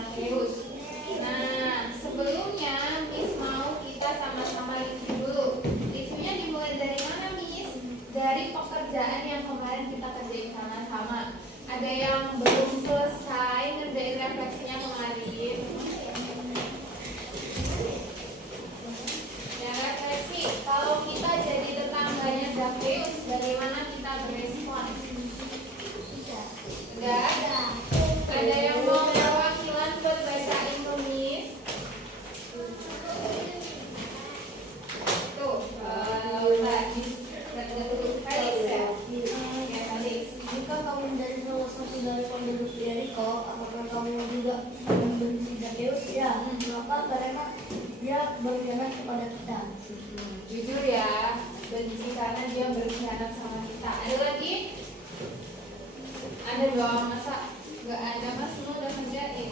Zakheus. Nah, sebelumnya Miss mau kita sama-sama review dulu. Reviewnya dimulai dari mana, Miss? Dari pekerjaan yang kemarin kita kerjain sama-sama. Ada yang belum selesai ngerjain refleksinya kemarin? Ya, refleksi. Kalau kita jadi tetangganya Zakheus, bagaimana kita berespon? Enggak ada. Ada yang mau perwakilan berbahasa Inggris? Tuh, Felix ya? Ya, Felix. Jika kamu menjadi salah satu dari penduduk Yeriko, apakah kamu juga membenci Zakheus? Ya, maka mereka dia berkhianat kepada kita. Jujur ya, benci karena dia berkhianat sama kita. Ada lagi? Ada dong, masa nggak ada? Mas, semua udah kerjain.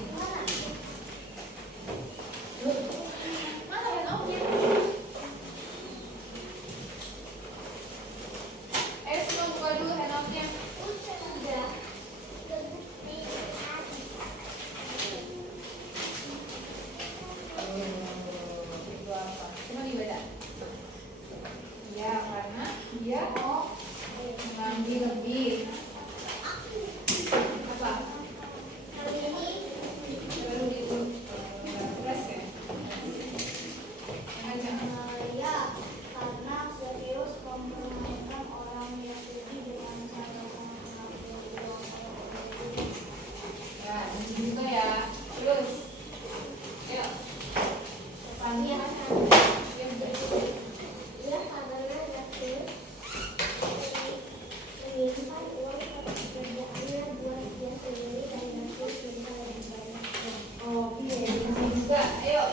Mana handphonenya? Semua buka dulu handphonenya. Itu apa? Cuma dibaca. Ya, karena dia mau mengambil lebih. Apa? Baru itu press ya? Ya, karena Zakheus mempermainkan orang Yahudi dengan cara mengambil Ya, ini juga ya. Terus, ayo. Panjang. Ya, karena Zakheus mengirimkan uang ke pekerjaannya buat dia sendiri dan Zakheus minta lebih banyak. Oke, ini juga. Ayo.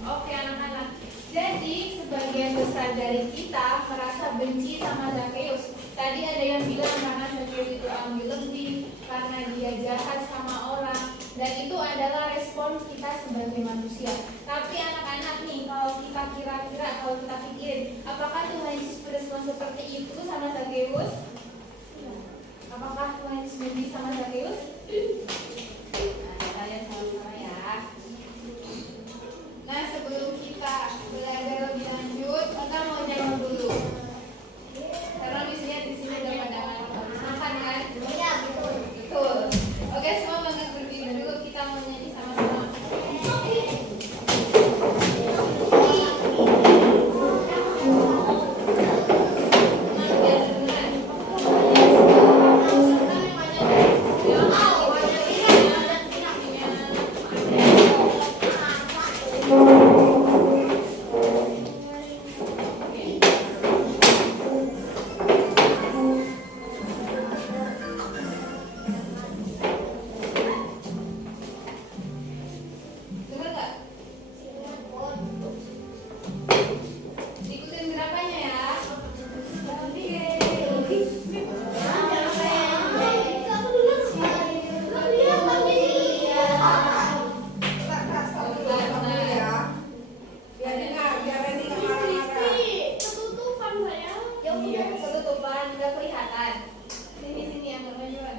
Oke anak-anak. Jadi sebagian besar dari kita merasa benci sama Zakheus. Tadi ada yang bilang karena Zakheus itu ambil lebih, karena dia jahat sama orang, dan itu adalah respon kita sebagai manusia. Tapi anak-anak nih, kalau kita kira-kira, kalau kita pikirin, apakah Tuhan Yesus berespon seperti itu sama Zakheus? Apakah Tuhan Yesus benci sama Zakheus? Nah, kalian sama-sama ya. Nah, sebelum kita belajar lebih lanjut, kita mau jawab dulu. Karena di sini ada pada makan kan? Ya, betul. Betul. Oke, semua banget berdiri dulu, kita mau nyanyi sama-sama. Dengar nggak? Ikutin gerakannya ya. Ketutupan, nggak kelihatan. Sini yang bermajuan.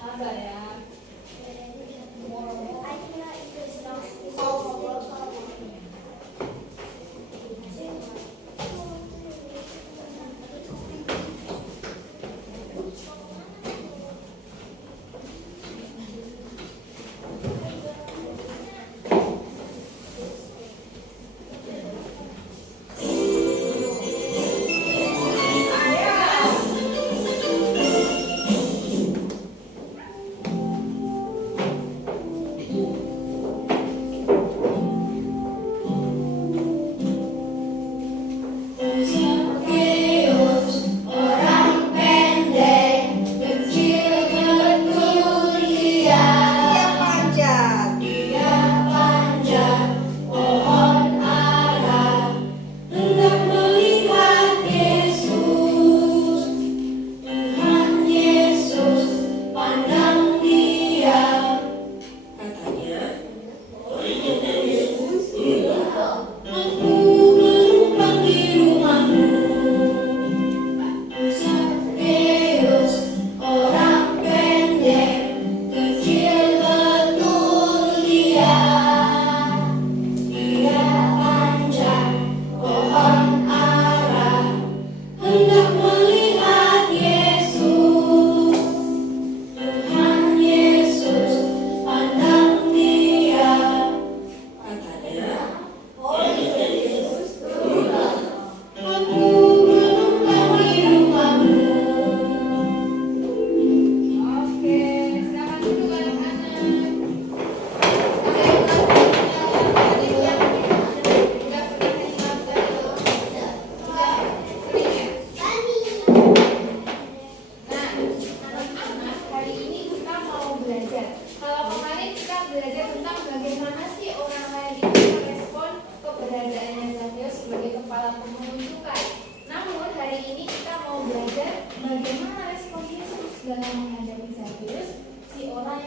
Sabar ya.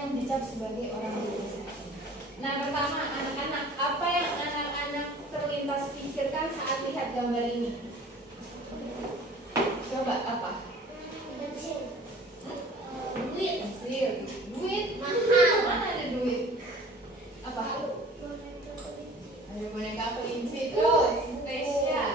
yang dicap sebagai orang dewasa. Nah, pertama anak-anak, apa yang anak-anak terlintas pikirkan saat lihat gambar ini? Coba apa? Duit. Duit. Mahal. Mana ada duit? Apa? Ada boneka kelinci. Terus, Tesya.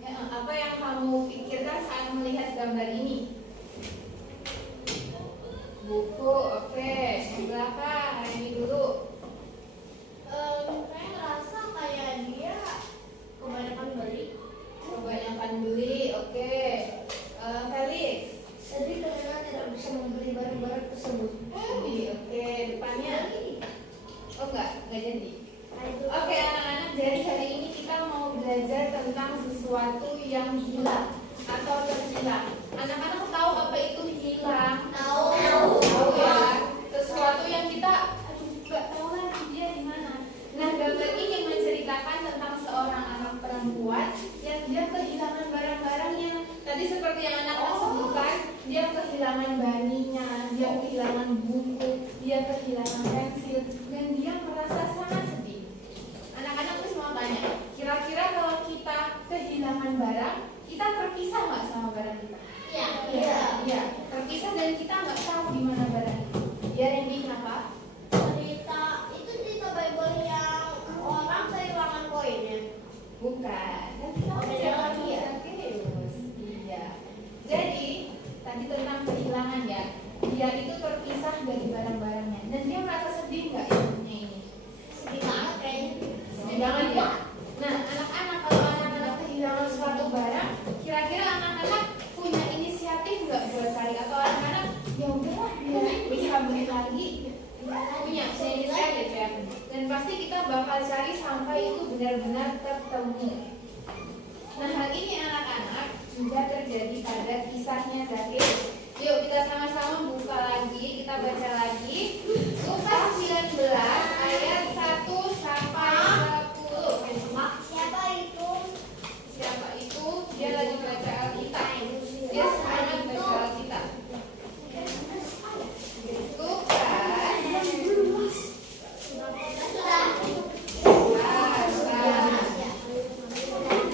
Ya, apa yang kamu pikirkan saat melihat gambar ini? Buku, oke. Silakan, ini dulu. Saya ngerasa kayak dia kebanyakan beli, oke. Felix. sedih karena tidak bisa membeli barang-barang tersebut. Oke. Depannya. Oh enggak jadi. Oke anak-anak, jadi hari ini kita mau belajar tentang sesuatu yang hilang atau terhilang. Anak-anak tahu apa itu hilang? Tahu ya. Sesuatu yang kita nggak tahu lagi dia di mana. Nah, gambar ini menceritakan tentang seorang anak perempuan yang dia kehilangan barang-barangnya. Tadi seperti yang anak-anak sebutkan, dia kehilangan baninya, dia kehilangan buku, dia kehilangan pensil, dan dia merasa sangat sedih. Anak-anak terus mau tanya, kira-kira kalau kita kehilangan barang, kita terpisah nggak sama barang kita? Iya, terpisah dan kita nggak tahu di mana barang itu. Ya, Randy, kenapa? Cerita Bible yang orang kehilangan koinnya. Bukan. Beda lagi ya? Iya. Jadi tadi tentang kehilangan ya. Dia itu terpisah dari barang-barangnya dan dia merasa sedih nggak hidupnya ini? Sedih banget kayaknya. Sedih banget ya. Nah, anak-anak kalau anak-anak kehilangan suatu barang, kira-kira anak-anak punya inisiatif nggak buat cari atau anak-anak ya udahlah biar bisa beli lagi? Punya inisiatif ya. Dan pasti kita bakal cari sampai itu benar-benar ketemu. Nah, hal ini anak-anak juga terjadi pada kisahnya Zakheus. Yuk kita sama-sama buka lagi, kita baca lagi. Lukas 19 ayat 1 sampai 10. Siapa itu? Dia lagi baca Alkitab. Dia semangat baca Alkitab.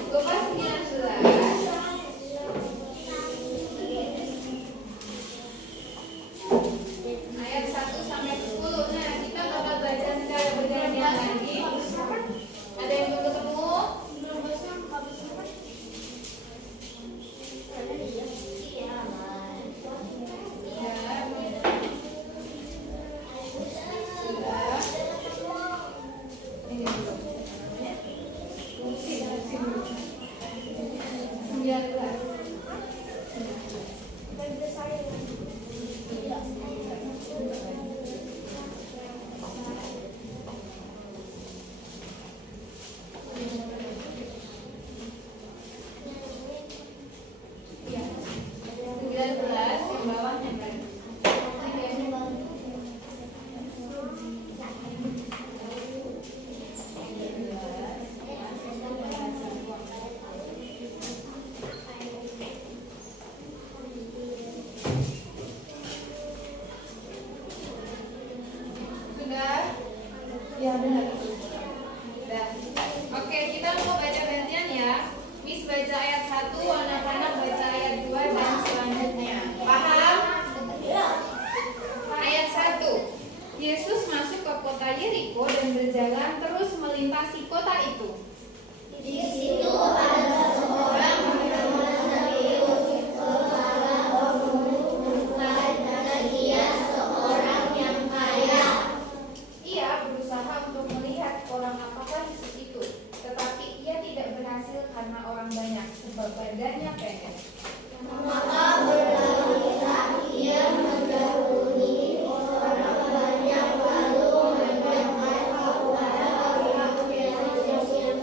Lukas 19 ayat 1 sampai 10. Nah, kita bakal baca secara bergantian lagi. Ada yang belum ketemu? Sudah. Ini dulu. 19. Iya. 19 yang bawahnya kan? Sudah? Ya benar itu. Sudah. Oke, kita mau baca gantian ya. Miss baca ayat 1, anak-anak baca ayat 2 dan selanjutnya. Paham? Ayat 1. Yesus masuk ke kota Yeriko dan berjalan terus melintasi kota itu. Di situ ada seorang bernama Zakheus, seorang pengusaha dan dia seorang yang kaya. Ia berusaha untuk melihat orang apakah Yesus itu, tetapi ia tidak berhasil karena orang banyak, sebab badannya pendek. Maka berlarilah ia mendahului orang banyak lalu menyampaikan kepada orang Yesus yang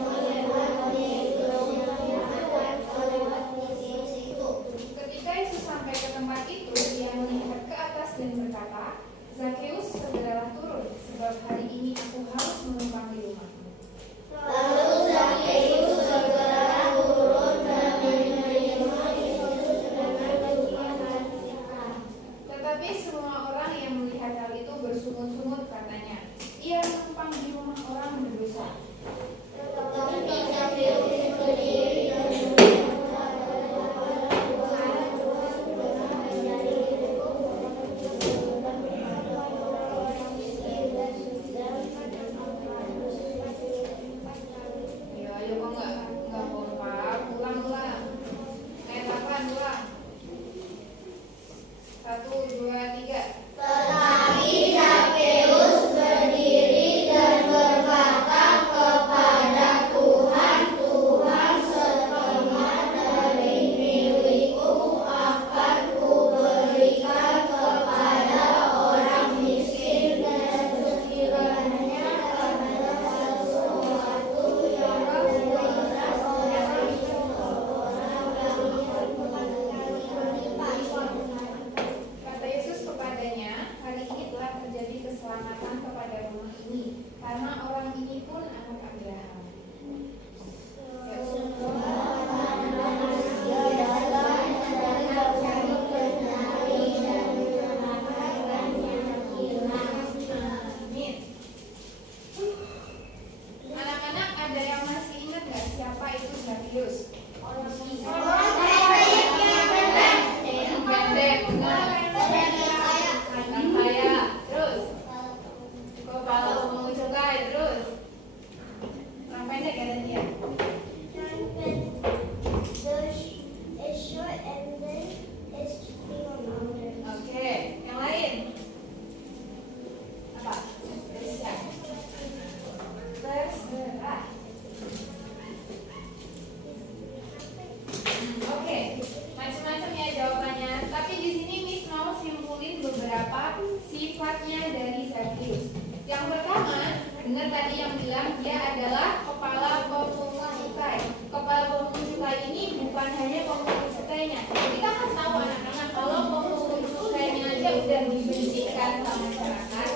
dia adalah kepala pemungut cukai. Kepala pemungut cukai ini bukan hanya pemungut cukainya. Kita kan tahu anak-anak kalau pemungut cukainya aja udah dibencikan sama masyarakat.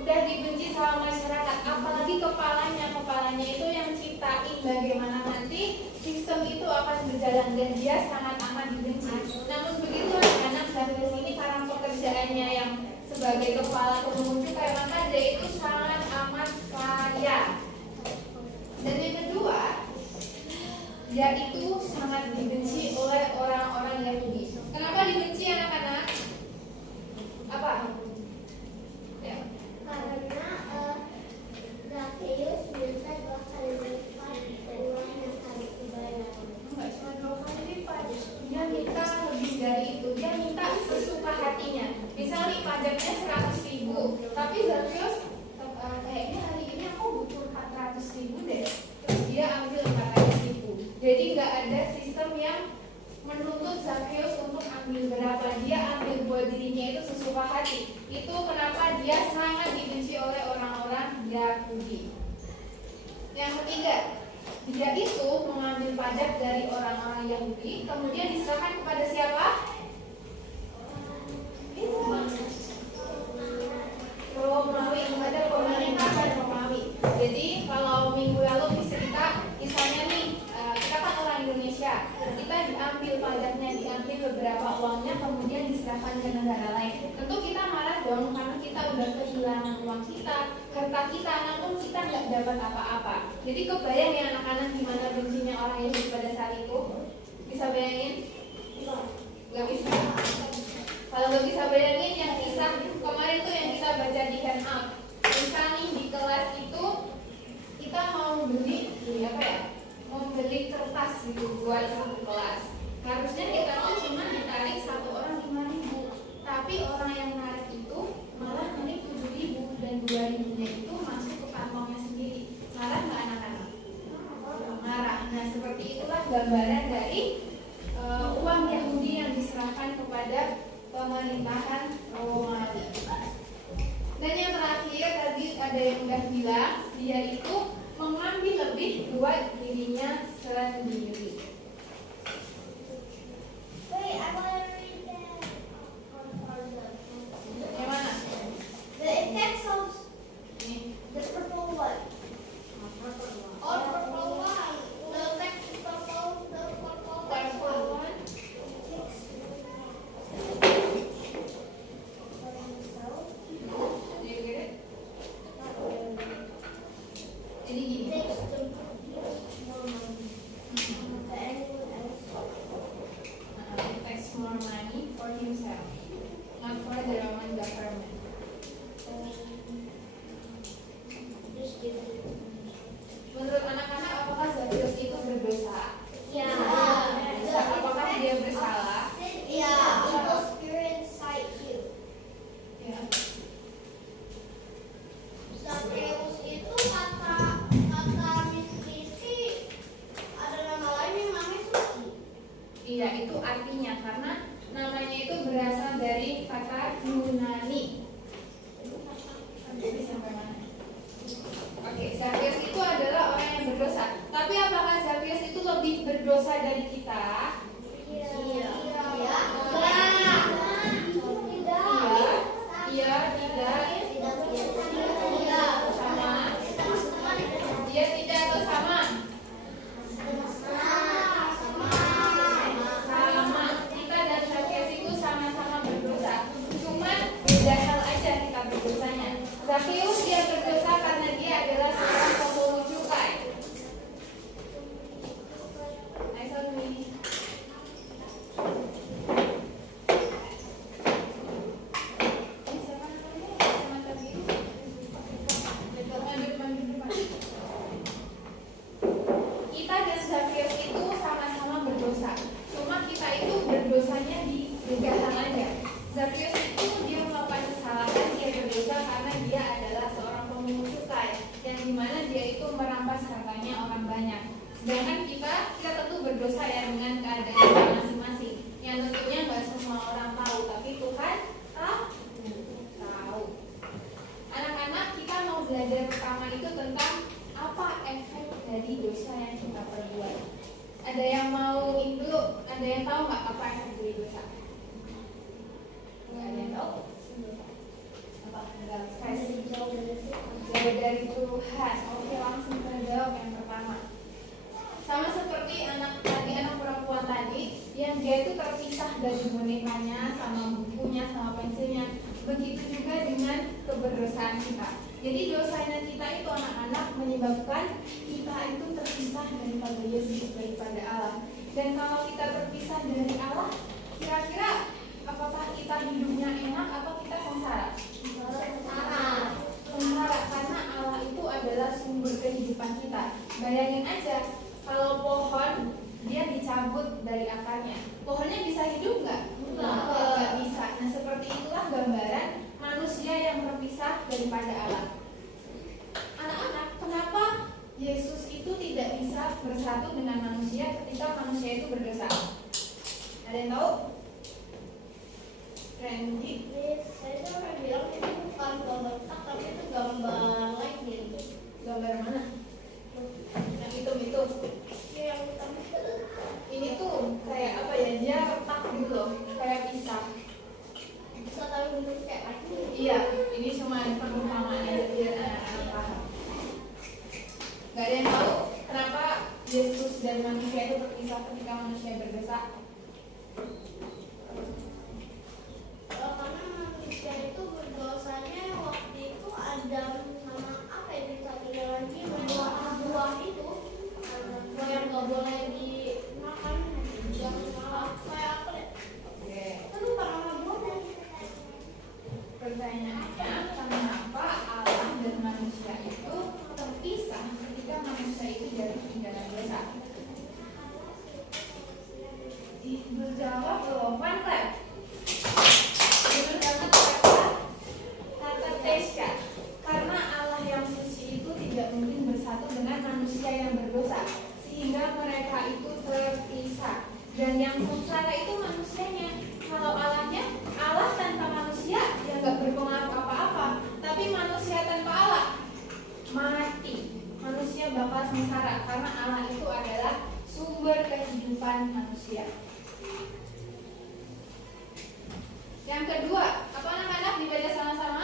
Udah dibenci sama masyarakat, apalagi kepalanya itu yang ciptain bagaimana nanti sistem itu akan berjalan dan dia sangat amat dibenci. Namun begitu anak-anak Zakheus ini karena pekerjaannya yang sebagai kepala pemungut cukai, maka dia itu sangat amat kaya. Dan yang kedua, dia itu sangat dibenci oleh orang-orang Yahudi. Kenapa dibenci anak-anak? Apa? Ya. Karena Zakheus minta 2 kali lipat uang yang harus dibayar. Enggak cuma 2 kali lipat, dia minta lebih dari itu. Dia minta sesuka hatinya. Misalnya pajaknya 100.000, tapi Zakheus kayaknya hari ini aku butuh 400.000 deh. Terus dia ambil 400.000. Jadi nggak ada sistem yang menuntut Zakheus untuk ambil berapa. Dia ambil buat dirinya itu sesuka hati. Itu kenapa dia sangat dibenci oleh orang-orang Yahudi. Yang ketiga, dia itu mengambil pajak dari orang-orang Yahudi, kemudian diserahkan kepada siapa? Romawi, kepada pemerintahan Romawi. Jadi kalau minggu lalu cerita, misalnya nih, kita kan orang Indonesia, kita diambil pajaknya, diambil beberapa uangnya, kemudian diserahkan ke negara lain. Tentu kita marah dong, karena kita udah kehilangan uang kita, harta kita, namun kita nggak dapat apa-apa. Jadi kebayang ya anak-anak gimana bencinya orang Yahudi pada saat itu? Bisa bayangin? Nggak bisa. Kalau nggak bisa bayangin, yang kisah kemarin tuh yang kita baca di handout. Misal nih di kelas itu kita mau beli apa ya? Mau beli kertas gitu buat satu kelas. Harusnya kita tuh cuma ditarik satu orang 5.000, tapi orang yang narik itu malah narik 7.000 dan 2.000-nya itu masuk ke kantongnya sendiri. Marah nggak anak-anak? Marah. Nah seperti itulah gambaran dari uang Yahudi yang diserahkan kepada pemerintahan Romawi. Dan yang terakhir tadi ada yang udah bilang, dia itu mengambil lebih buat dirinya sendiri. Wait, I want to read that. Yang mana? The effects of Nih. the purple one. Oh, the purple one. The effects of the purple one. Do you get it? Jadi gini. Takes the more money. Anyone else? He takes more money for himself, not for the Roman government. Just give it. Menurut anak-anak, apakah Zakheus itu berdosa? Yeah. Apakah dia bersalah? Yeah. Evil spirit inside you. Ya. Zakheus itu kata Miss Lizzy ada nama lain yang namanya Suci. Iya, itu artinya karena namanya itu berasal dari kata Yunani. Jadi sampai mana? Oke, Zakheus itu adalah orang yang berdosa. Tapi apakah Zakheus itu lebih berdosa dari kita? Iya. Iya. Iya, tidak. Sama. Dia tidak atau sama? Sama. Kita dan Zakheus itu sama-sama berdosa. Cuma beda hal aja kita berdosanya. Zakheus dia berdosa karena dia adalah seorang pemungut cukai. Nice one, Winnie. apa efek dari dosa? Nggak ada yang tahu? Apa? Nggak kasih Jauh dari jauh dari Tuhan. Oke, langsung kita jawab yang pertama. Sama seperti anak perempuan tadi, yang dia itu terpisah dari bonekanya, sama bukunya, sama pensilnya. Begitu juga dengan keberdosaan kita. Jadi dosanya kita itu anak-anak menyebabkan kita itu terpisah daripada Yesus, daripada Allah. Dan kalau kita terpisah dari Allah, kira-kira apakah kita hidupnya enak atau kita sengsara? Sengsara, karena Allah itu adalah sumber kehidupan kita. Bayangin aja, kalau pohon dia dicabut dari akarnya, pohonnya bisa hidup nggak? Nggak bisa. Nah, seperti itulah gambaran manusia yang terpisah daripada Allah. Anak-anak, kenapa Yesus itu tidak bisa bersatu dengan manusia ketika manusia itu berdosa? Ada yang tahu? Randy? Saya tuh pernah bilang itu bukan gambar tak, tapi itu gambar lain. Gambar mana? Yang itu. Yang hitam. Ini tuh kayak apa ya? Dia retak gitu loh, kayak pisah. Bisa tapi bentuk kayak lagi. Iya, ini cuma perumpamaan aja biar anak-anak paham. Gak ada yang tahu kenapa Yesus dan manusia itu terpisah ketika manusia berdosa? Karena manusia itu berdosanya waktu itu Adam sama apa ya, satunya lagi buah itu, buah yang nggak boleh dimakan, yang kayak apa ya? Oke. Kan lupa nama buahnya. Pertanyaannya, kenapa Allah dan manusia itu terpisah ketika manusia itu jatuh ke dalam dosa? Berjawab loh, mantap. Benar banget kata Teska. Karena Allah yang suci itu tidak mungkin bersatu dengan manusia yang berdosa, sehingga mereka itu terpisah. Dan yang sengsara itu manusianya. Kalau Allah tanpa manusia ya nggak berpengaruh apa-apa. Tapi manusia tanpa Allah mati. Manusia bakal sengsara karena Allah itu adalah sumber kehidupan manusia. Yang kedua, apa anak-anak dibaca sama-sama?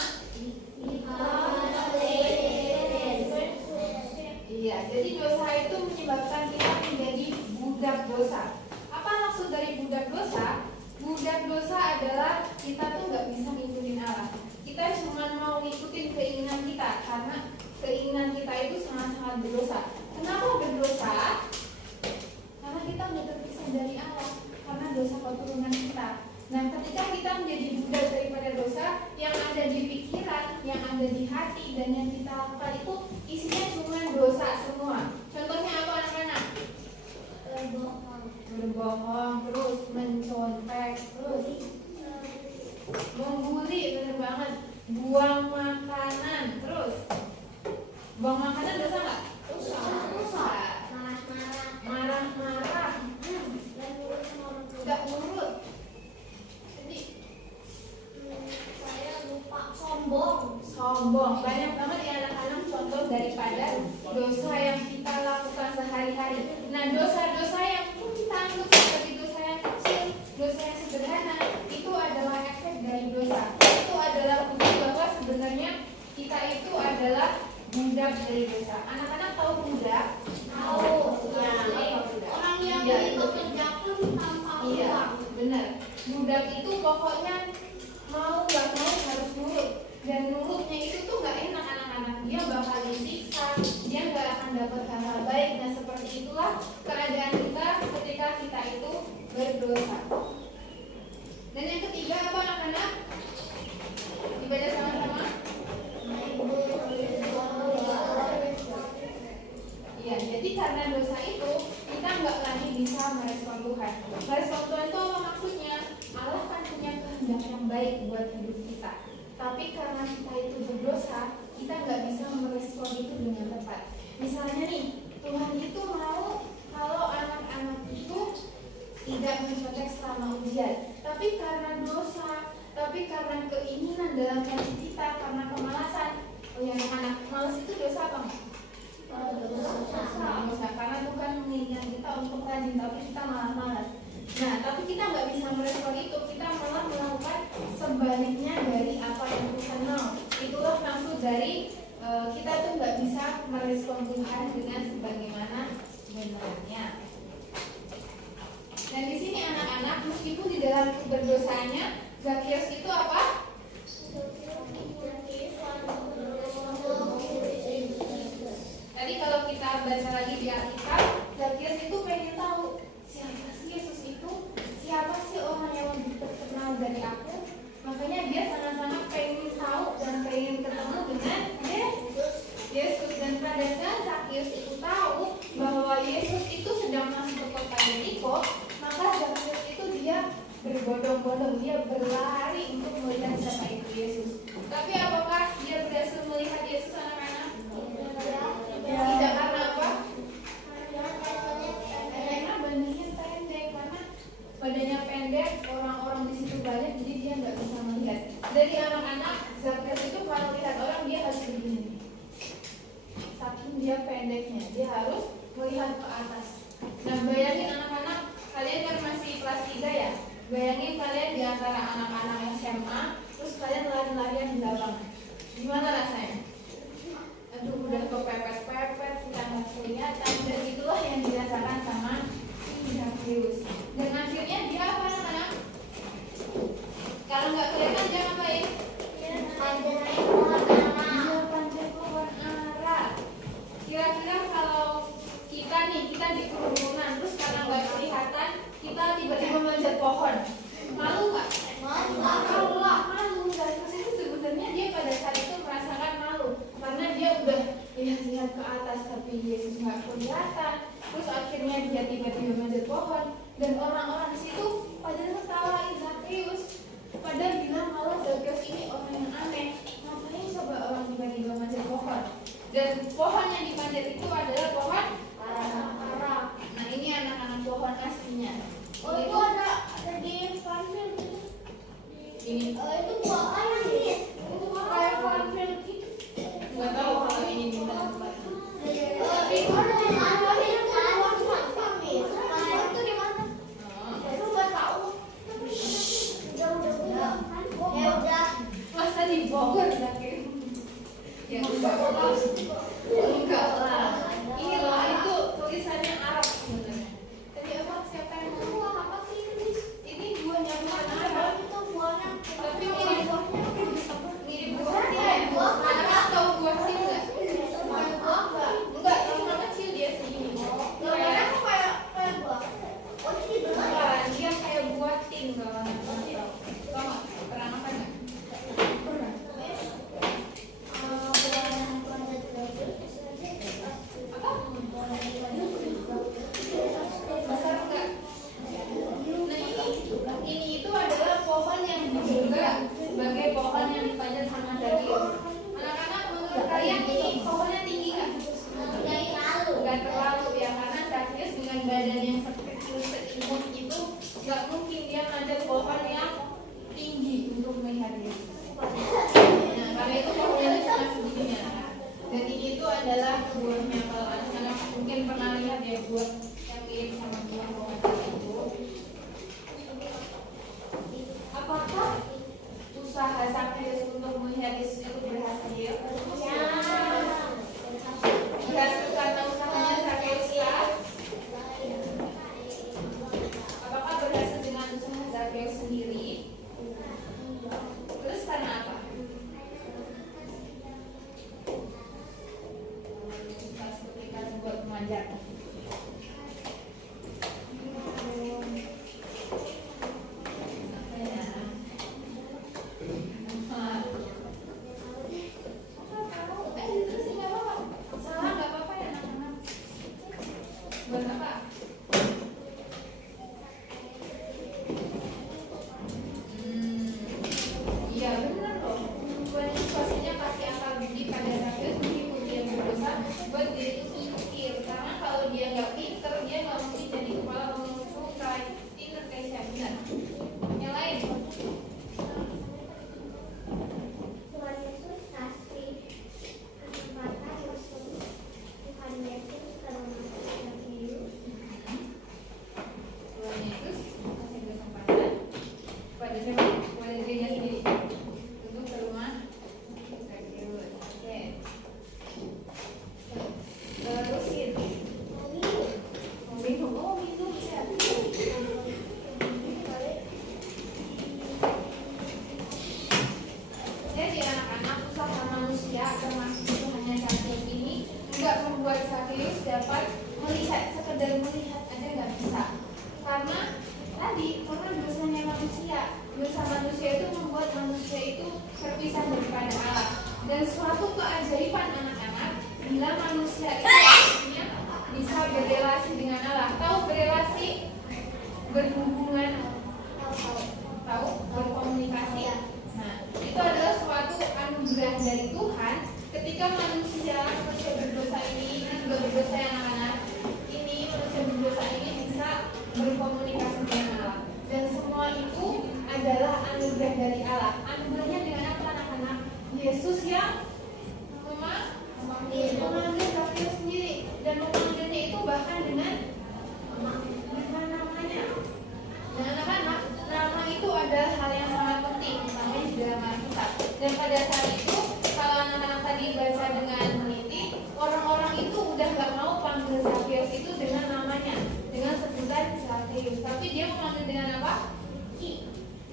Iya, jadi dosa itu menyebabkan kita menjadi budak dosa. Apa maksud dari budak dosa? Budak dosa adalah kita tuh nggak bisa ngikutin Allah. Kita cuma mau ngikutin keinginan kita karena keinginan kita itu sangat-sangat berdosa. Kenapa berdosa? Karena kita udah terpisah dari Allah, karena dosa keturunan kita. Nah, ketika kita menjadi budak daripada dosa, yang ada di pikiran, yang ada di hati, dan yang kita lakukan itu isinya cuma dosa semua. Contohnya apa anak-anak? Berbohong, terus mencontek, terus membuli, bener banget. Buang makanan, terus buang makanan dosa nggak? Dosa. Marah-marah, nggak nurut. Saya lupa Sombong. Banyak banget ya anak-anak contoh daripada dosa yang kita lakukan sehari-hari. Nah, dosa-dosa yang kita anggap sebagai dosa yang kecil, dosa yang sederhana, itu adalah efek dari dosa. Itu adalah bukti bahwa sebenarnya kita itu adalah budak dari dosa. Anak-anak tahu budak? tahu ya, Apa budak? orang yang Iya, dipekerjakan tanpa iya, uang. benar. Budak itu pokoknya mau nggak mau harus nurut, dan nurutnya itu tuh nggak enak anak-anak. Dia bakal disiksa, dia nggak akan dapat hal-hal baik. Nah, seperti itulah keadaan kita ketika kita itu berdosa. Dan yang ketiga apa anak-anak? Dibaca sama-sama. Iya, jadi karena dosa itu kita nggak lagi bisa merespon Tuhan. Merespon Tuhan itu apa maksudnya? Allah kan punya kehendak yang baik buat hidup kita. Tapi karena kita itu berdosa, kita nggak bisa merespon itu dengan tepat. Misalnya nih, Tuhan itu mau kalau anak-anak itu tidak mencontek selama ujian. Tapi karena dosa, tapi karena keinginan dalam hati kita, karena kemalasan. Oh ya anak-anak, malas itu dosa apa enggak? Dosa. Karena Tuhan menginginkan kita untuk rajin, tapi kita malah malas. Nah, tapi kita nggak bisa merespon itu, kita malah melakukan sebaliknya dari apa yang Tuhan mau. Itulah maksud dari kita tuh nggak bisa merespon Tuhan dengan sebagaimana benarnya. Dan di sini anak-anak, meskipun di dalam berdosanya, Zakheus itu apa? Tadi kalau kita baca lagi di Alkitab, Zakheus itu pengen tahu siapa sih Yesus itu, siapa sih orang yang lebih terkenal dari aku. Makanya dia sangat-sangat pengen tahu dan pengen ketemu dengan Yesus. Dan pada saat Zakheus itu tahu bahwa Yesus itu sedang masuk ke kota Yeriko, maka Zakheus itu dia berbondong-bondong, dia berlari untuk melihat siapa itu Yesus. Tapi apakah dia berhasil melihat Yesus, anak-anak? Tidak, karena apa? Karena badannya pendek, karena badannya pendek, orang-orang di situ banyak, jadi dia nggak bisa melihat. Dari anak-anak, Zakheus itu kalau lihat orang dia harus begini. Saking dia pendeknya, dia harus melihat ke atas. Nah, bayangin anak-anak, kalian kan masih kelas 3 ya? Bayangin kalian di antara anak-anak SMA, terus kalian lari-larian di lapangan. Gimana rasanya? Aduh, udah kepepet-pepet, kita nggak kelihatan. Dan itulah yang dirasakan sama Zakheus. Dan akhirnya dia apa, anak-anak? Kalau nggak kelihatan dia ngapain? Panjat pohon ara. Kira-kira kalau kita di kerumunan, terus karena nggak kelihatan, kita tiba-tiba manjat pohon, malu nggak? Malu. Zakheus itu sebenarnya dia pada saat itu merasakan malu karena dia udah lihat ke atas tapi Yesus nggak kelihatan. Terus akhirnya dia tiba-tiba manjat pohon dan orang-orang di situ pada ketawain Zakheus, pada bilang malah Zakheus ini orang yang aneh. Ngapain coba orang tiba-tiba manjat pohon? Dan pohon yang dipanjat itu adalah pohon ara. Nah, ini anak-anak pohon aslinya. Oh, itu ada di Farmville gitu. Ini Itu buah ayam sih. Itu kayak Farmville gitu. nggak tahu kalau ini di mana tempatnya. Di mana itu di mana? Itu nggak tahu. Udah. Ya udah. Masa di Bogor Zakheus? Ya enggak lah. Ini loh, itu tulisannya Arab sebenarnya. Tadi apa? Siapa yang Itu ngomong? buah apa sih ini? Ini buahnya bukan Arab, Itu buahnya. tapi mirip buahnya ya. Arab atau buah sih enggak? Bukan buah enggak? Enggak, cuma kecil dia segini. Gambarnya kok kayak buah. Oh, ini benar ya? Bukan, dia kayak buah ting kalau nggak tahu. Tahu nggak? Pernah makan nggak? Pernah. Apa? Besar enggak? Nah, ini itu adalah pohon yang diduga sebagai pohon yang dipanjat sama Zakheus. Anak-anak, menurut kalian ini pohonnya tinggi nggak? Nggak terlalu ya, karena Zakheus dengan badan yang sekecil seimut itu nggak mungkin dia manjat pohon baca dirinya sendiri. Untuk ke rumah Zakheus. Oke. Terus ini. Minum. Oh, minum ya. Jadi anak-anak usaha manusia termasuk itu hanya Zakheus ini nggak membuat Zakheus dapat melihat sekedar melihat aja nggak bisa. Karena dosanya manusia, dosa manusia itu membuat manusia itu terpisah daripada Allah. Dan suatu keajaiban anak-anak bila manusia itu akhirnya bisa berrelasi dengan Allah. Tahu berrelasi, berhubungan, tahu berkomunikasi. Nah, itu adalah suatu anugerah dari Tuhan ketika manusia berdosa ini juga berdosa yang anak-anak ini manusia berdosa ini bisa berkomunikasi dengan Allah. Dan semua itu adalah anugerah dari Allah. Anugerahnya dengan apa anak-anak? Yesus yang memanggil Zakheus sendiri, dan memanggilnya itu bahkan dengan namanya. Dan anak-anak, nama itu adalah hal yang sangat penting, namanya di dalam Alkitab. Dan pada saat itu, kalau anak-anak tadi baca dengan teliti, orang-orang itu udah gak mau panggil Zakheus itu dengan namanya, dengan sebutan Zakheus. Tapi dia memanggil dengan apa?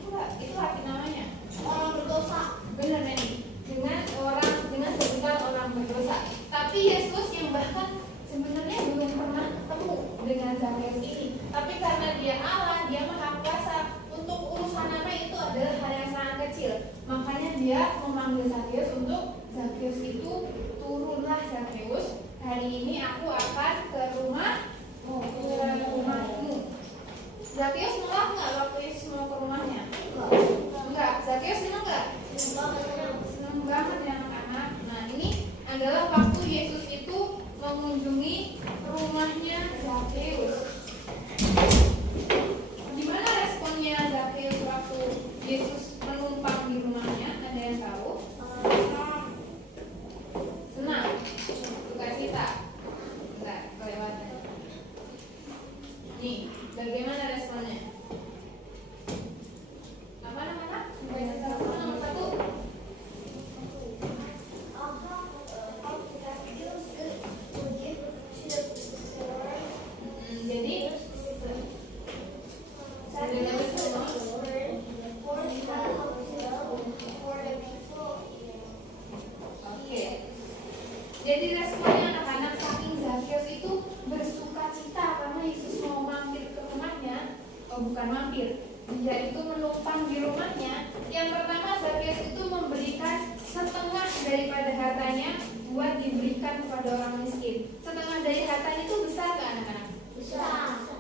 Enggak, itu arti namanya. Orang berdosa. Benar nih, dengan sebutan orang berdosa. Tapi Yesus yang bahkan sebenarnya belum pernah ketemu dengan Zakheus ini. Tapi karena dia Allah, dia maha kuasa, untuk urusan nama itu adalah hal yang sangat kecil. Makanya dia memanggil Zakheus untuk Zakheus itu turunlah Zakheus. Hari ini aku akan ke rumahmu. Zakheus nolak nggak waktu Yesus mau ke rumahnya? Enggak. Zakheus senang nggak? Senang banget ya anak-anak. Nah, ini adalah waktu Yesus itu mengunjungi rumahnya Zakheus. Gimana responnya Zakheus waktu Yesus menumpang di rumahnya? Ada yang tahu? Senang. Sukacita. Bentar, kelewatan. Nih, bagaimana responnya? Apa namanya? Nomor 1. Jadi oke. Jadi responnya anak-anak saking Zakheus itu bersukacita karena Yesus mau mampir ke rumahnya. Oh, bukan mampir, dia itu menumpang di rumahnya. Yang pertama, Zakheus itu memberikan setengah daripada hartanya buat diberikan kepada orang miskin. Setengah dari hartanya itu besar nggak anak-anak?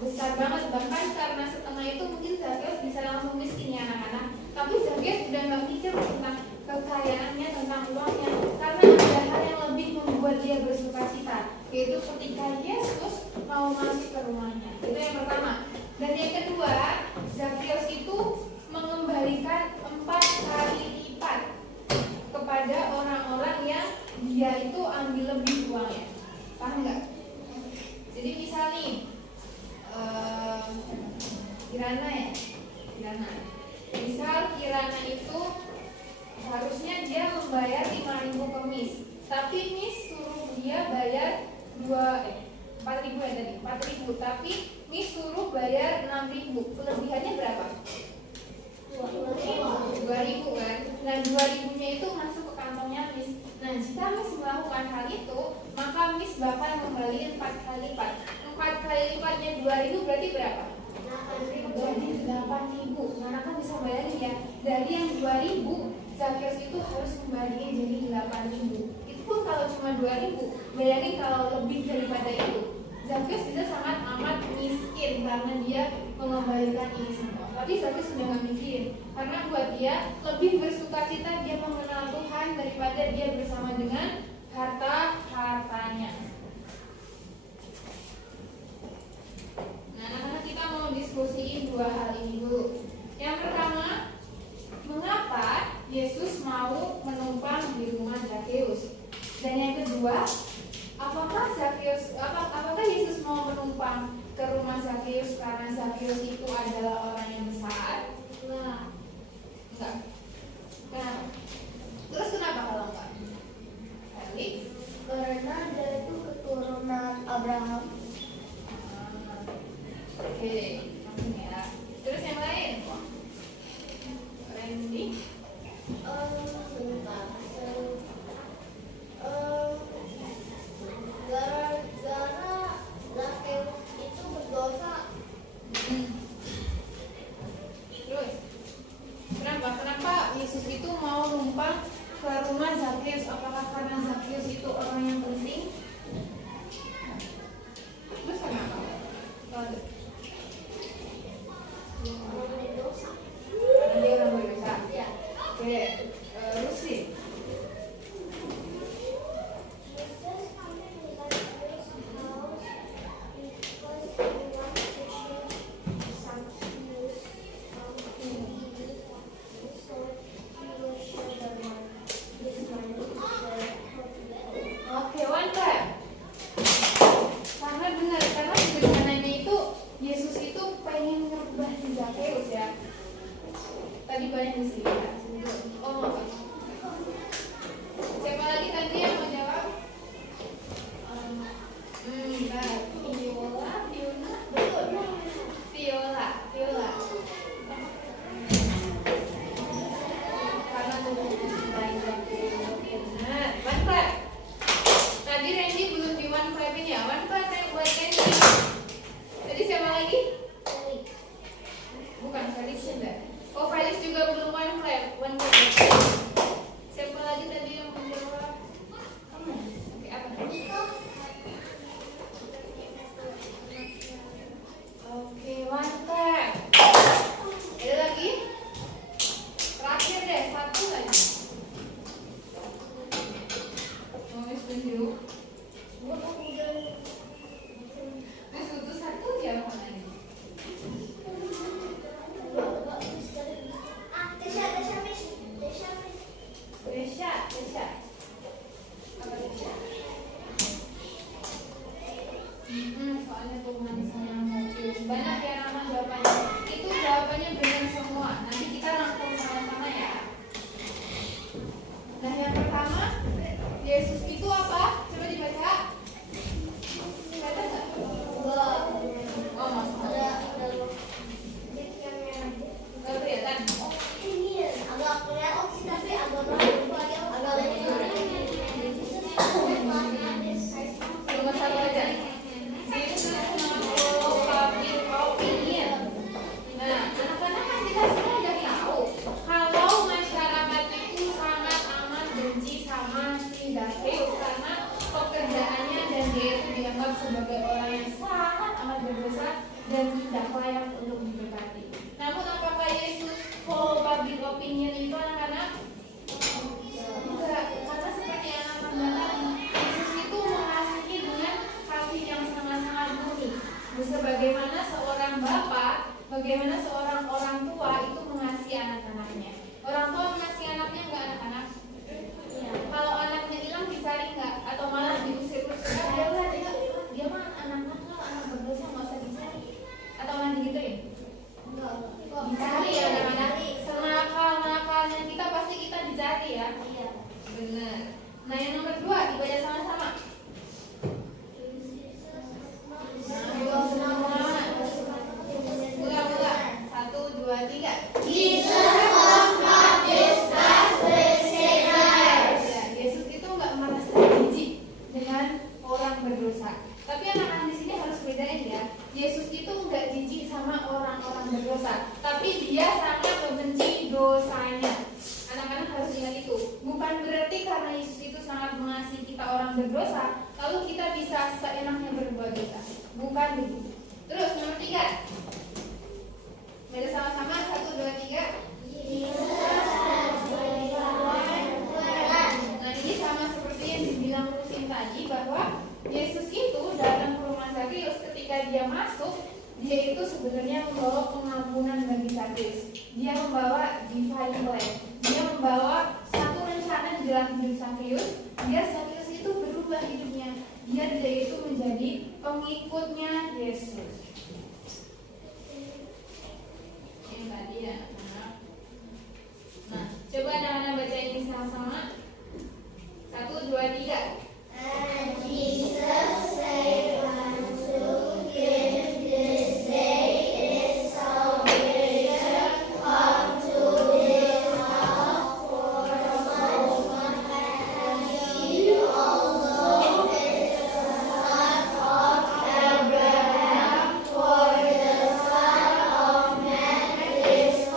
Besar banget, bahkan karena setengah itu mungkin Zakheus bisa langsung miskin ya anak-anak. Tapi Zakheus udah nggak mikir tentang kekayaannya, tentang uangnya, karena ada hal yang lebih membuat dia bersukacita, yaitu ketika Yesus mau masuk ke rumahnya. Itu yang pertama. Dan yang kedua, Zakheus itu mengembalikan 4 kali lipat kepada orang-orang yang dia itu ambil lebih uangnya. Paham nggak? Jadi misal nih, Kirana ya, Kirana. Misal Kirana itu harusnya dia membayar 5.000 ke Miss, tapi Miss suruh dia bayar 4.000 ya tadi, 4.000, tapi Miss suruh bayar 6.000. Kelebihannya berapa? 2.000 kan? Nah 2.000-nya itu masuk ke kantongnya Miss. Nah jika Miss melakukan hal itu, maka Miss bakal mengembalikan 4 kali lipat. 4 kali lipatnya 2.000 berarti berapa? 8.000. Mana kan bisa bayangin ya, dari yang 2.000 Zakheus itu harus kembaliin jadi 8.000. Itu pun kalau cuma 2.000, bayangin kalau lebih daripada itu. Zakheus bisa sangat amat miskin karena dia mengembalikan ini semua. Tapi Zakheus sudah nggak mikirin, karena buat dia lebih bersukacita dia mengenal Tuhan daripada dia bersama dengan hartanya. Nah, anak-anak kita mau diskusiin 2 hal ini dulu. Yang pertama, mengapa Yesus mau menumpang di rumah Zakheus? Dan yang kedua, apakah Yesus mau menumpang ke rumah Zakheus karena Zakheus itu adalah orang yang besar? Nah, menumpang ke rumah Zakheus. Apakah karena Zakheus itu orang yang penting? Terus kenapa? Karena dia orang berdosa. Ya. Oke, Rusi. Oke, one clap. Karena benar, karena sederhananya itu Yesus itu pengen ngerubah si Zakheus ya. Tadi banyak di sini ya. Oh, siapa lagi tadi yang mau jawab? Nah, Viola, betul. Viola. Karena tuh mencintai Zakheus. Benar, one clap. Tadi Randy belum di one clap-in ya. One clap buat Randy. Tadi siapa lagi? Bukan, Felix enggak. Oh, Felix juga belum one clap. One clap. Siapa lagi tadi yang menjawab? Kamu? Oke, apa? Oke, one clap. Ada lagi? Terakhir deh, satu lagi. Mau setuju? Terus butuh satu siapa lagi? Desha. Apa Desha? Soalnya Tuhan sayang Zakheus. Banyak ya nama jawabannya. Itu jawabannya benar semua. Nanti kita rangkum sama-sama ya. Nah, yang pertama, Yesus itu apa? Coba dibaca. Baca nggak? Oh, maksudnya nggak kelihatan. Cuma satu aja. Yesus follow public opinion. Nah, anak-anak kan kita semua udah tahu kalau masyarakat itu sangat amat benci sama si Zakheus karena pekerjaannya dan dia itu dianggap sebagai orang yang sangat amat berdosa dan tidak layak untuk diberkati. Namun apakah Yesus follow public opinion itu anak-anak? Enggak, karena seperti anak-anak tadi, Yesus itu mengasihi dengan kasih yang sangat-sangat murni. Sebagaimana seorang bapak, bagaimana seorang orang tua itu mengasihi anak-anaknya. Orang tua mengasihi anaknya enggak anak-anak? Kalau anaknya hilang dicari enggak? Atau malah diusir-usir? Dia mah anak nakal, anak berdosa nggak usah dicari. Atau malah digituin? Dicari ya anak-anak. Senakal-nakalnya kita pasti kita dicari ya. Iya. Benar. Nah, yang nomor 2 dibaca sama-sama. Ulang. 1, 2, 3. Yesus itu nggak merasa jijik dengan orang berdosa. Tapi anak-anak di sini harus bedain ya. Yesus itu nggak jijik sama orang-orang berdosa, tapi dia sangat membenci dosanya. Anak-anak harus ingat itu. Bukan berarti karena Yesus itu sangat mengasihi kita orang berdosa, lalu kita bisa seenaknya berbuat dosa. Bukan begitu. Terus nomor 3. Baca sama-sama 1, 2, 3. Nah, ini sama seperti yang dibilang Rusin tadi bahwa Yesus itu datang ke rumah Zakheus. Ketika dia masuk, dia itu sebenarnya membawa pengampunan bagi Zakheus. Dia membawa divine plan. Dia membawa satu rencana di dalam hidup Zakheus. Biar Zakheus itu berubah hidupnya. Biar dia itu menjadi pengikutnya Yesus. Ini tadi ya. Nah, coba anak-anak baca ini sama-sama. 1, 2, 3. And Jesus said unto him, this day is salvation come to this house, for much as he also is the son of Abraham, for the Son of Man is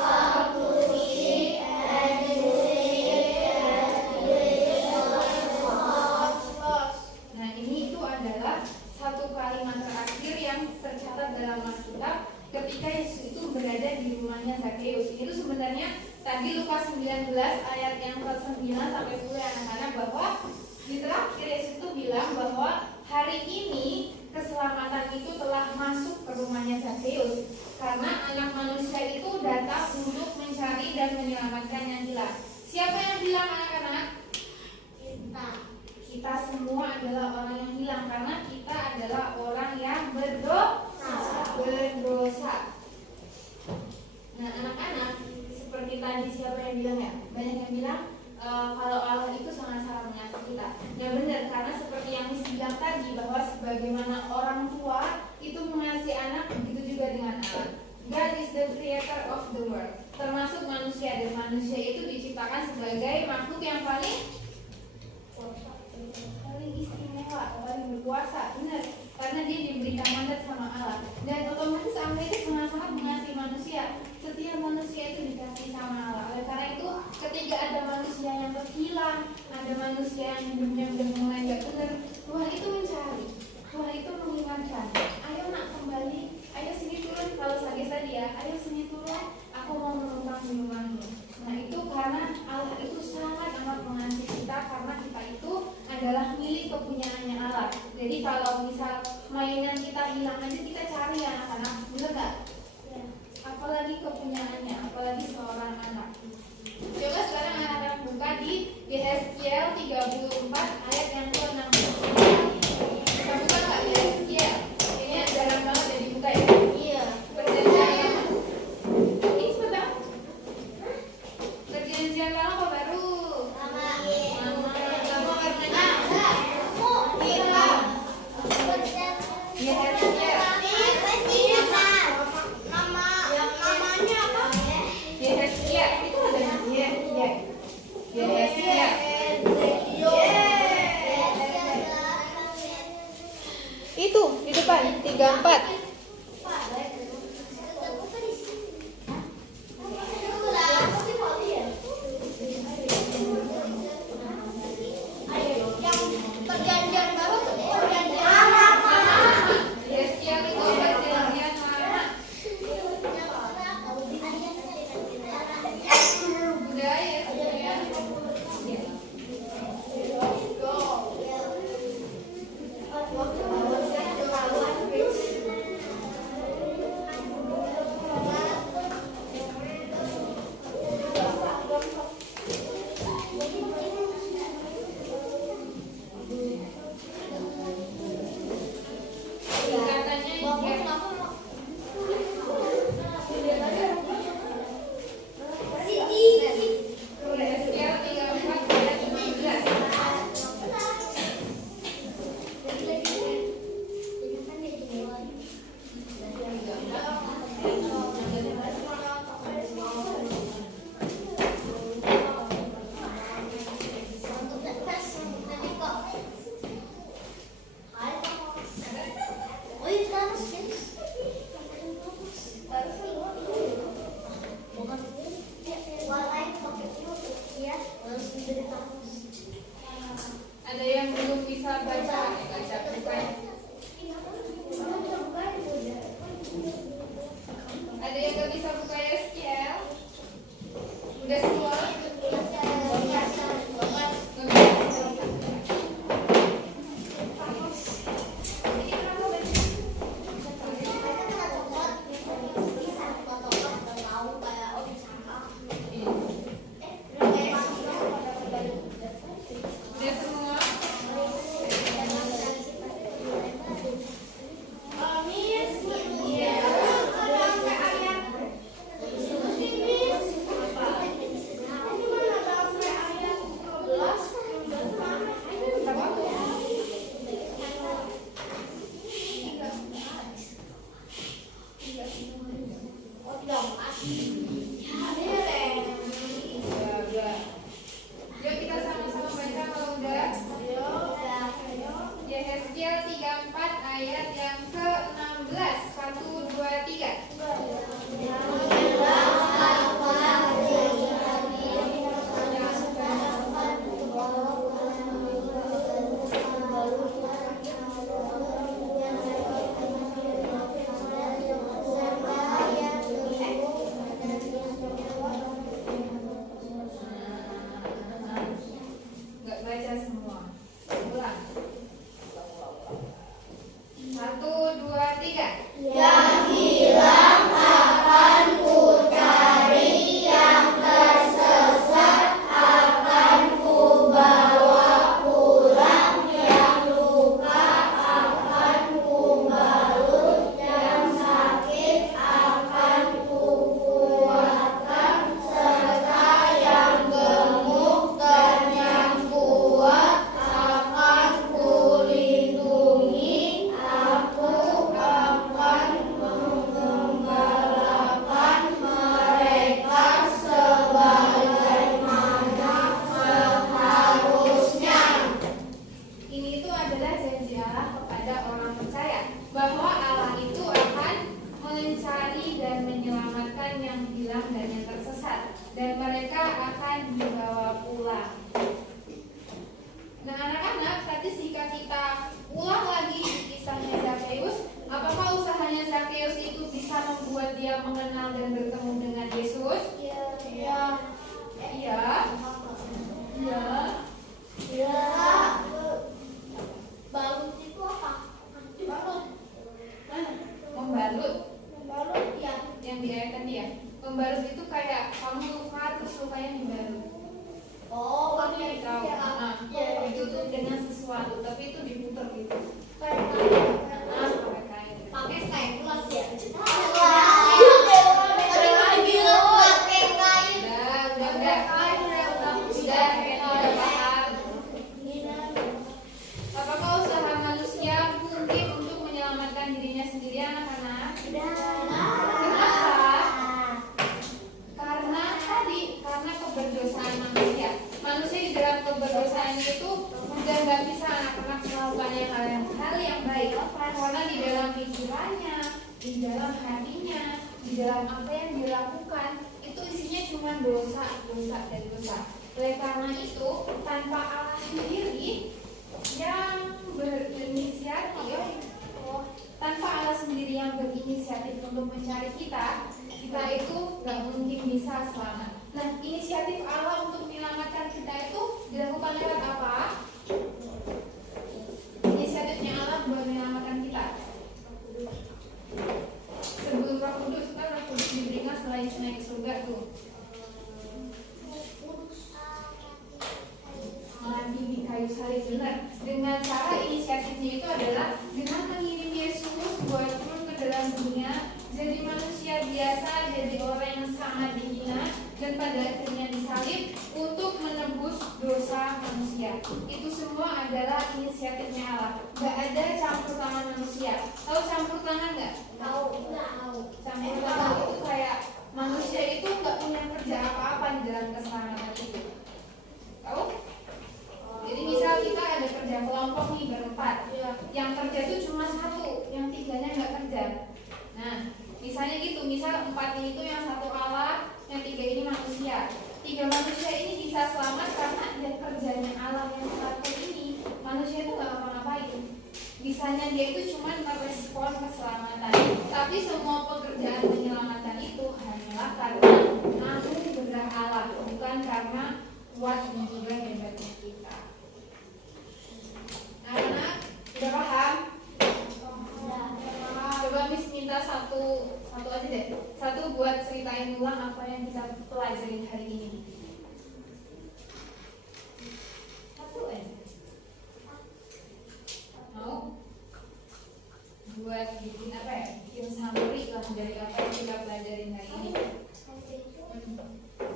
tadi Lukas 19 ayat yang ke-9 sampai 10 anak-anak, bahwa di terakhir Yesus itu bilang bahwa hari ini keselamatan itu telah masuk ke rumahnya Zakheus, karena anak manusia itu datang untuk mencari dan menyelamatkan yang hilang. Siapa yang hilang anak-anak? Kita semua adalah orang yang hilang, karena kita adalah orang yang berdosa. Nah anak-anak, seperti tadi siapa yang bilang ya? Banyak yang bilang kalau Allah itu sangat mengasihi kita. Ya benar, karena seperti yang Miss bilang tadi, bahwa sebagaimana orang tua itu mengasihi anak, begitu juga dengan anak. God is the creator of the world, termasuk manusia, dan manusia itu diciptakan sebagai makhluk yang paling istimewa, paling berkuasa. Benar, karena dia diberikan mandat sama Allah, dan otomatis Allah itu sangat-sangat mengasihi manusia. Setiap manusia itu dikasih sama Allah. Oleh karena itu, ketika ada manusia yang terhilang, ada manusia yang hidupnya udah mulai gak benar, Tuhan itu mencari, Tuhan itu mengingatkan, ayo nak kembali, ayo sini turun. Kalau Sages tadi ya, ayo sini turun, aku mau menumpang di rumahmu. Nah itu karena Allah itu sangat amat mengasihi kita, karena kita itu adalah milik kepunyaannya Allah. Jadi kalau misal mainan kita hilang aja kita cari ya anak-anak, bener gak? Apalagi kepunyaannya, apalagi seorang anak. Coba sekarang anak-anak buka di Yehezkiel 34 ayat yang ke-16. Bisa buka nggak Yehezkiel? Ini jarang banget ya dibuka ya. Iya. Perjanjian ini sebentar. Perjanjian lama apa baru? Lama. Lama warnanya. Yehezkiel. Namanya apa? Yehezkiel itu ada Yehezkiel. Itu di depan 34. Perjanjian baru tuh perjanjian Yehezkiel itu perjanjian lama. Udah Yehezkiel. Ada yang belum bisa baca bukan? Ada yang nggak bisa buka Yehezkiel? Udah semua? Udah semua? Yuk kita sama-sama baca kalau udah. Yehezkiel 34 ayat yang ke-16. 1, 2, 3. dan mereka akan dibawa pulang. Nah anak-anak, tadi jika kita ulang lagi kisahnya Zakheus, apakah usahanya Zakheus itu bisa membuat dia mengenal dan bertemu dengan Yesus? Iya. Iya. Iya. Iya. Iya. Balut itu apa? Balut. Membalut. Balut ya. Yang di ayat tadi ya. Membalut itu kayak kamu luka terus lukanya dibalut. Oh, Tapi tahu. Nah, ya. itu tuh dengan sesuatu, tapi itu diputer gitu. Kayak kain. Nah, pakai kain. Pakai kain plus ya. Udah paham. Apakah usaha manusia mungkin untuk menyelamatkan dirinya sendiri, anak-anak? Kenapa? Karena keberdosaan manusia. Manusia di dalam keberdosaan itu udah nggak bisa anak-anak melakukan hal yang baik. Karena di dalam pikirannya, di dalam hatinya, di dalam apa yang dilakukan itu isinya cuma dosa, dan dosa. Oleh karena itu, tanpa Allah sendiri yang berinisiatif, tanpa Allah sendiri yang berinisiatif untuk mencari kita itu nggak mungkin bisa selamat. Nah, inisiatif Allah untuk menyelamatkan kita itu dilakukan lewat apa? Inisiatifnya Allah buat menyelamatkan kita. Sebelum Roh Kudus, kan Roh Kudus diberikan setelah Yesus naik ke surga tuh. Mati di kayu salib, benar. Dengan cara inisiatifnya itu adalah dengan mengirim Yesus buat turun ke dalam dunia, jadi manusia biasa, jadi orang yang sangat dihina, dan pada akhirnya disalib untuk menebus dosa manusia. Itu semua adalah inisiatifnya Allah. Gak ada campur tangan manusia. Tahu campur tangan nggak? Tahu. Campur tangan itu kayak manusia itu nggak punya kerja apa-apa di dalam keselamatan itu. Tahu? Jadi misal kita ada kerja kelompok nih berempat, yang kerja itu cuma satu, yang tiganya nggak kerja. Nah, misalnya gitu, misal 4 itu yang satu Allah, yang 3 ini manusia. 3 manusia ini bisa selamat karena dia kerjanya Allah yang satu ini. Manusia itu nggak apa-apain. Bisanya dia itu cuma merespon keselamatan. Tapi semua pekerjaan penyelamatan itu hanyalah karena anugerah Allah, bukan karena kuat dan juga hebatnya kita. Anak-anak, udah paham? Coba Miss minta satu aja deh. Satu buat ceritain ulang apa yang kita pelajarin hari ini. Satu aja. Mau? Buat bikin apa ya? Bikin summary lah dari apa yang kita pelajarin hari ini.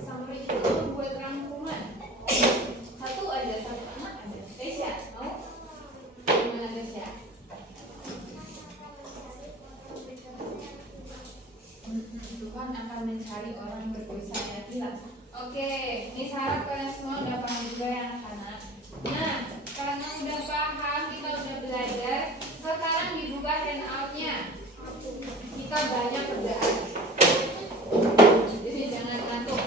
Summary itu buat rangkuman. Satu aja, satu anak aja. Desya, mau? Gimana Desya? Tuhan akan mencari orang berdosa yang hilang. Oke, ini harap kalian semua udah paham juga ya anak-anak. Nah, karena udah paham, kita udah belajar. Sekarang dibuka handout-nya. Kita banyak kerjaan. Jadi jangan ngantuk.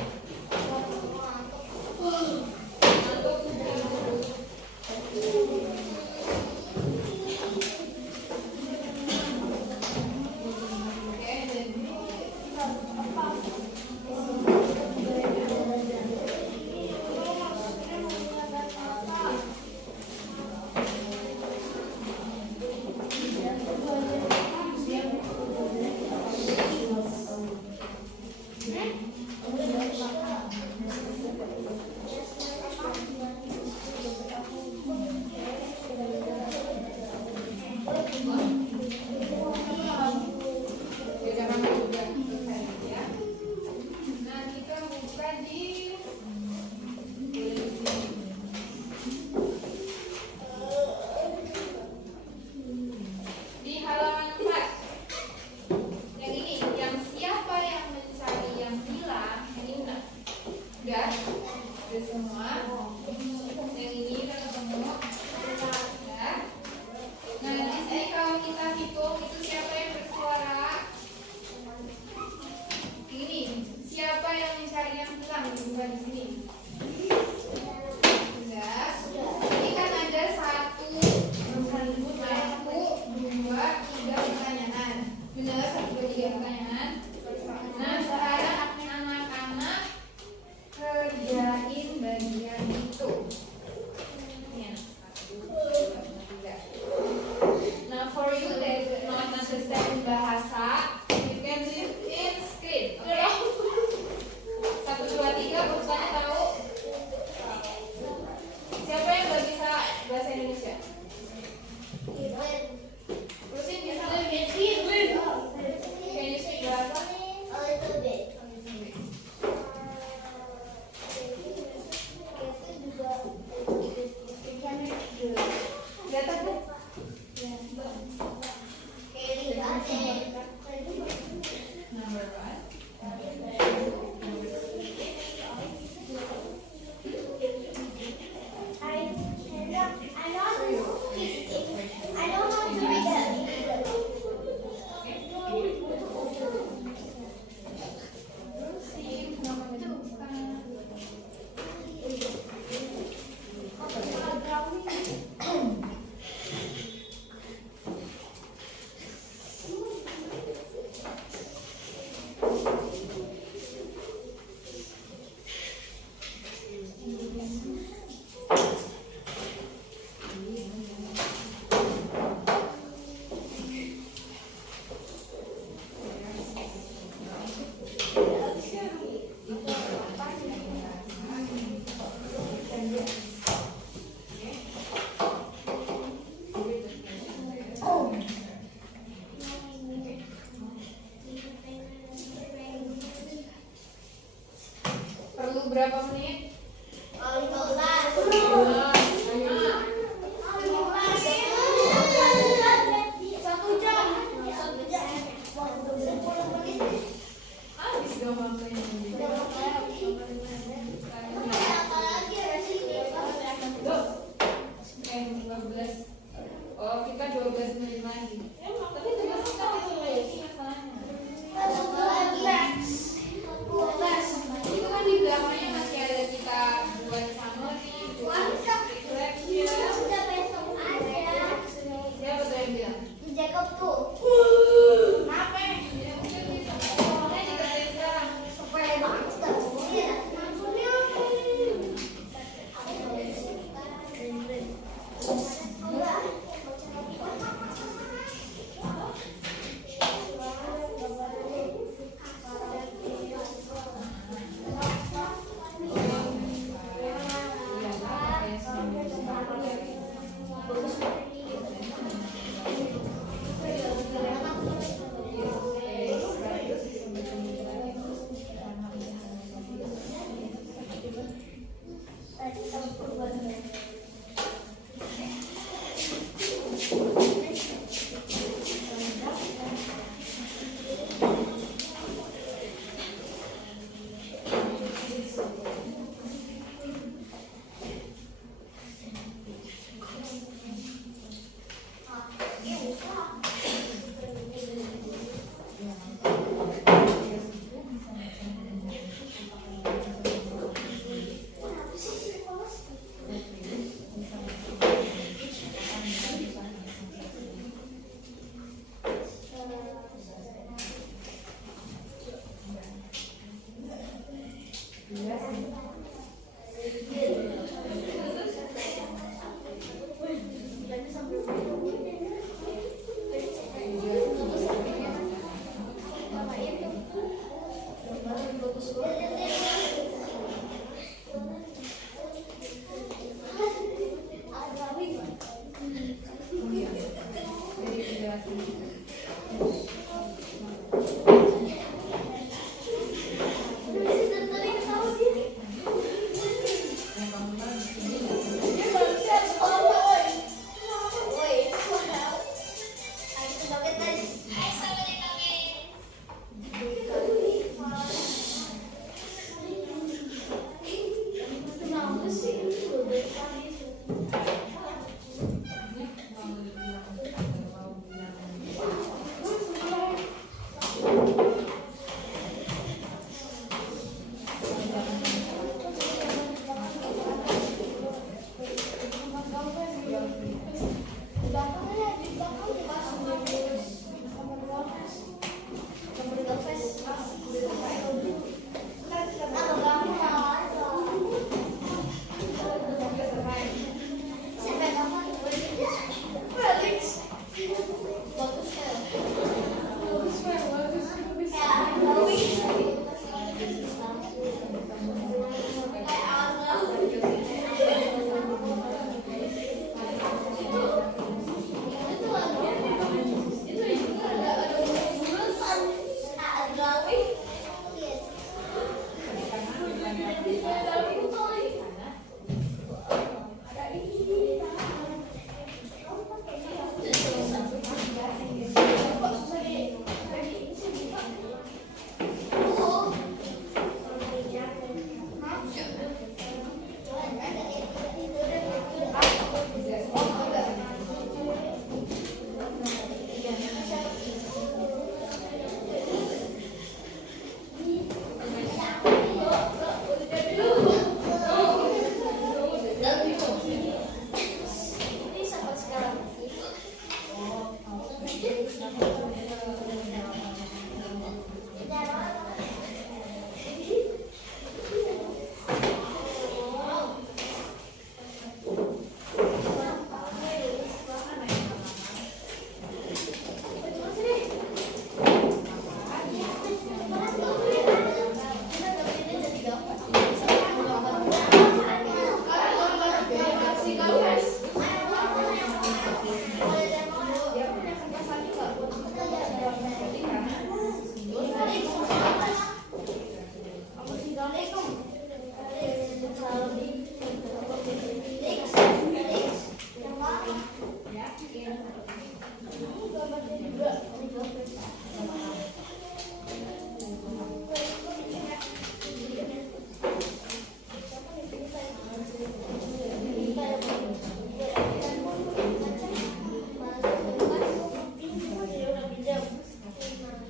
Ngantuk tuh dulu. cari yang hilang bukan di sini. Sudah. Ini kan ada 1, 2, 3 pertanyaan. Benar 1, 2, 3 pertanyaan. Nah sekarang anak-anak kerjain bagian itu. Ini 1, 2, 3. Now for you that not understand bahasa, you can leave in script. Okay? 1, 2, 3 urusannya tahu? Siapa yang gak bisa bahasa Indonesia? Terusin bisa. Can you speak bahasa? A little bit. Lihat aku. Number 1. I don't know how to read that. Terusin. Kenapa itu bukan? Perlu berapa menit? 15. Habis dong waktunya. Duh. 12. Oh, kita 12 menit lagi. Tapi tugas kita itu lagi masalahnya. Itu kan di belakangnya masih ada kita buat summary, buat reflection. Siapa tuh yang bilang? Jacob tuh. Kenapa? Ya mungkin bisa. Makanya dikatain sekarang supaya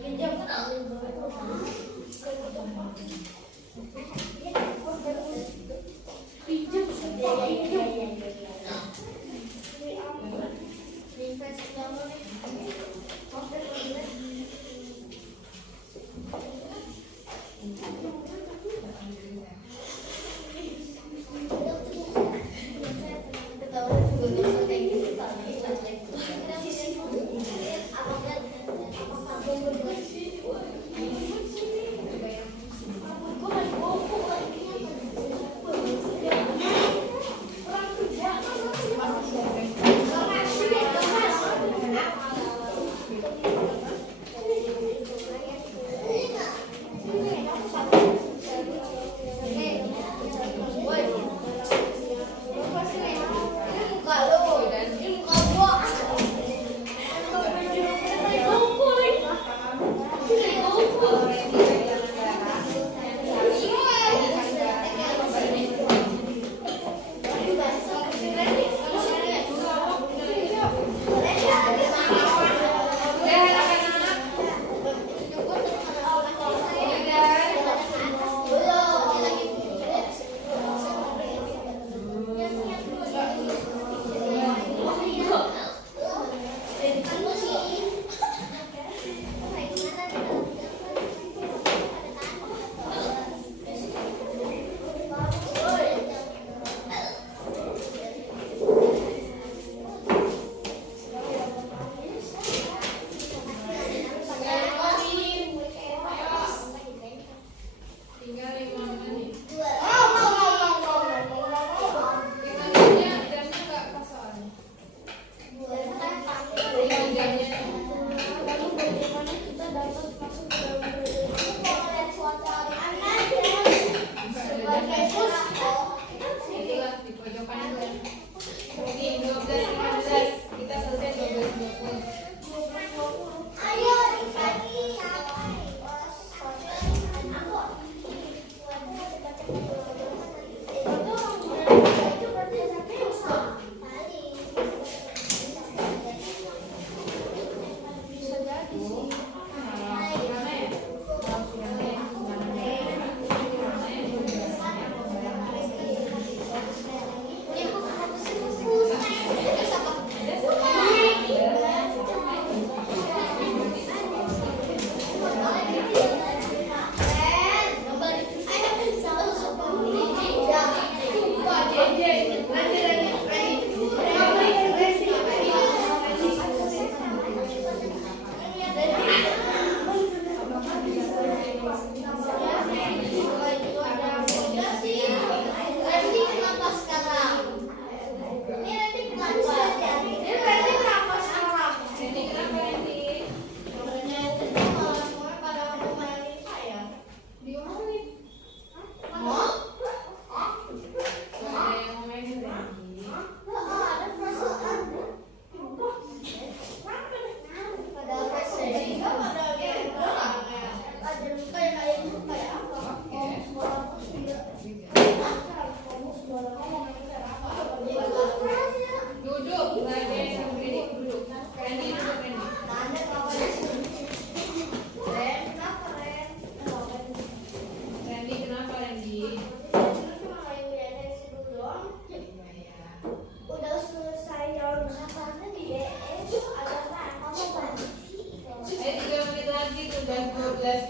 Pinjam kan?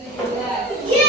17. Iya.